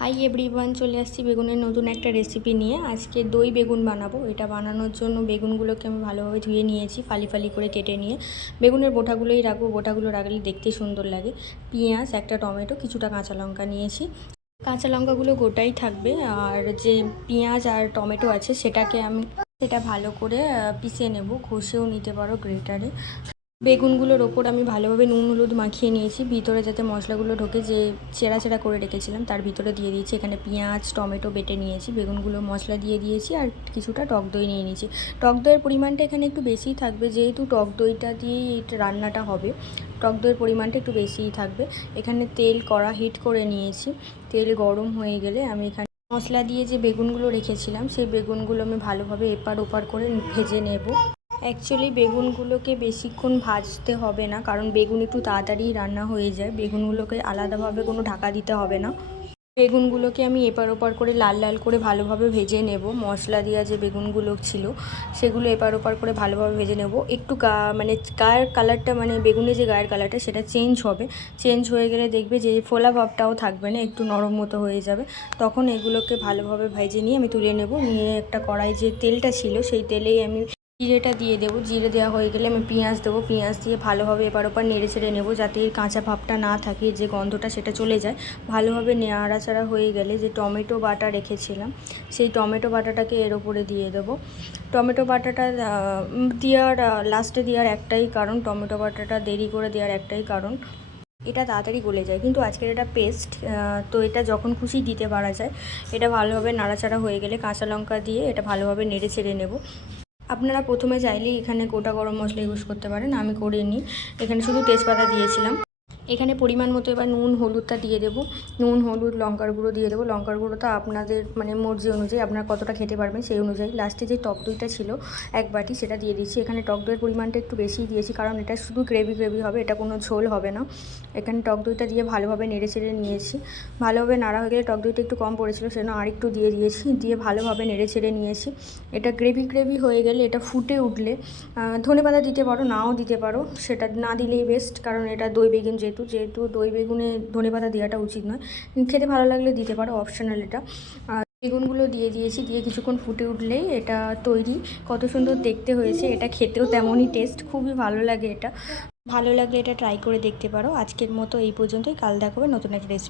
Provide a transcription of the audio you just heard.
Hi everyone, চলে আসছি বেগুনের নতুন একটা রেসিপি নিয়ে। আজকে দই বেগুন বানাবো। এটা বানানোর জন্য বেগুনগুলোকে আমি ভালোভাবে ধুয়ে নিয়েছি, ফালি ফালি করে কেটে নিয়ে। বেগুনের বোটাগুলোই রাখবো, বোটাগুলো রাখলে দেখতে সুন্দর লাগে। পেঁয়াজ, একটা টমেটো, কিছুটা কাঁচা লঙ্কা নিয়েছি। কাঁচা লঙ্কাগুলো গোটাই থাকবে। আর যে পেঁয়াজ আর টমেটো আছে সেটা ভালো করে পিষে নেব, ঘষেও নিতে পারো গ্রেটারে। বেগুনগুলোর ওপর আমি ভালোভাবে নুন হলুদ মাখিয়ে নিয়েছি, ভিতরে যাতে মশলাগুলো ঢোকে। যে চেরা চেরা করে রেখেছিলাম তার ভিতরে দিয়ে দিয়েছি। এখানে পেঁয়াজ টমেটো বেটে নিয়েছি, বেগুনগুলো মশলা দিয়ে দিয়েছি, আর কিছুটা টক দই নিয়ে নিয়েছি। টক দইয়ের পরিমাণটা এখানে একটু বেশিই থাকবে, যেহেতু টক দইটা দিয়েই এই রান্নাটা হবে। টক দইয়ের পরিমাণটা একটু বেশিই থাকবে। এখানে তেল কড়া হিট করে নিয়েছি। তেল গরম হয়ে গেলে আমি এখানে মশলা দিয়ে যে বেগুনগুলো রেখেছিলাম সেই বেগুনগুলো আমি ভালোভাবে এপার ওপার করে ভেজে নেব। অ্যাকচুয়ালি বেগুনগুলোকে বেশিক্ষণ ভাজতে হবে না, কারণ বেগুন একটু তাড়াতাড়ি রান্না হয়ে যায়। বেগুনগুলোকে আলাদাভাবে কোনো ঢাকা দিতে হবে না। বেগুনগুলোকে আমি এপার ওপার করে লাল লাল করে ভালোভাবে ভেজে নেব। মশলা দেওয়া যে বেগুনগুলো ছিল সেগুলো এপার ওপার করে ভালোভাবে ভেজে নেব। একটু গায়ের কালারটা, মানে বেগুনের যে গায়ের কালারটা সেটা চেঞ্জ হবে। চেঞ্জ হয়ে গেলে দেখবে যে ফোলা ভাবটাও থাকবে না, একটু নরম মতো হয়ে যাবে। তখন এগুলোকে ভালোভাবে ভেজে নিয়ে আমি তুলে নেব। নিয়ে একটা কড়াই যে তেলটা ছিল সেই তেলেই আমি জিরেটা দিয়ে দেবো। জিরে দেওয়া হয়ে গেলে আমি পেঁয়াজ দেবো। পেঁয়াজ দিয়ে ভালোভাবে এপার ওপার নেড়ে ছেড়ে নেবো, যাতে কাঁচা ভাবটা না থাকে, যে গন্ধটা সেটা চলে যায়। ভালোভাবে নাড়াচাড়া হয়ে গেলে যে টমেটো বাটা রেখেছিলাম সেই টমেটো বাটাটাকে এর ওপরে দিয়ে দেবো। টমেটো বাটাটা দেওয়ার লাস্টে দেওয়ার একটাই কারণ, টমেটো বাটাটা দেরি করে দেওয়ার একটাই কারণ, এটা তাড়াতাড়ি গলে যায়। কিন্তু আজকের এটা পেস্ট, তো এটা যখন খুশি দিতে পারা যায়। এটা ভালোভাবে নাড়াচাড়া হয়ে গেলে কাঁচা লঙ্কা দিয়ে এটা ভালোভাবে নেড়ে ছেড়ে নেব। আপনারা প্রথমে চাইলেই এখানে গোটা গরম মশলা ইউজ করতে পারেন, আমি করিনি। এখানে শুধু তেজপাতা দিয়েছিলাম। এখানে পরিমাণ মতো এবার নুন হলুদটা দিয়ে দেবো। নুন হলুদ লঙ্কার গুঁড়ো দিয়ে দেবো। লঙ্কার গুঁড়োটা আপনাদের মানে মর্জি অনুযায়ী, আপনারা কতটা খেতে পারবেন সেই অনুযায়ী। লাস্টে যে টক দইটা ছিল এক বাটি, সেটা দিয়ে দিচ্ছি। এখানে টক দইয়ের পরিমাণটা একটু বেশিই দিয়েছি, কারণ এটা শুধু গ্রেভি গ্রেভি হবে, এটা কোনো ঝোল হবে না। এখানে টক দইটা দিয়ে ভালোভাবে নেড়ে চেড়ে নিয়েছি। ভালোভাবে নাড়া হয়ে গেলে, টক দইটা একটু কম পড়েছিল সেজন্য আরেকটু দিয়ে দিয়েছি, দিয়ে ভালোভাবে নেড়ে চেড়ে নিয়েছি। এটা গ্রেভি গ্রেভি হয়ে গেলে, এটা ফুটে উঠলে ধনেপাতা দিতে পারো, নাও দিতে পারো, সেটা না দিলেই বেস্ট। কারণ এটা দই বেগুন, যেহেতু দই বেগুনে ধনেপাতা দেওয়াটা উচিত নয়। খেতে ভালো লাগলে দিতে পারো, অপশনাল এটা। আর বেগুনগুলো দিয়ে দিয়েছি, দিয়ে কিছুক্ষণ ফুটে উঠলেই এটা তৈরি। কত সুন্দর দেখতে হয়েছে, এটা খেতেও তেমনই টেস্ট, খুবই ভালো লাগে। এটা ভালো লাগলে এটা ট্রাই করে দেখতে পারো। আজকের মতো এই পর্যন্তই, কাল দেখাবে নতুন একটা রেসিপি।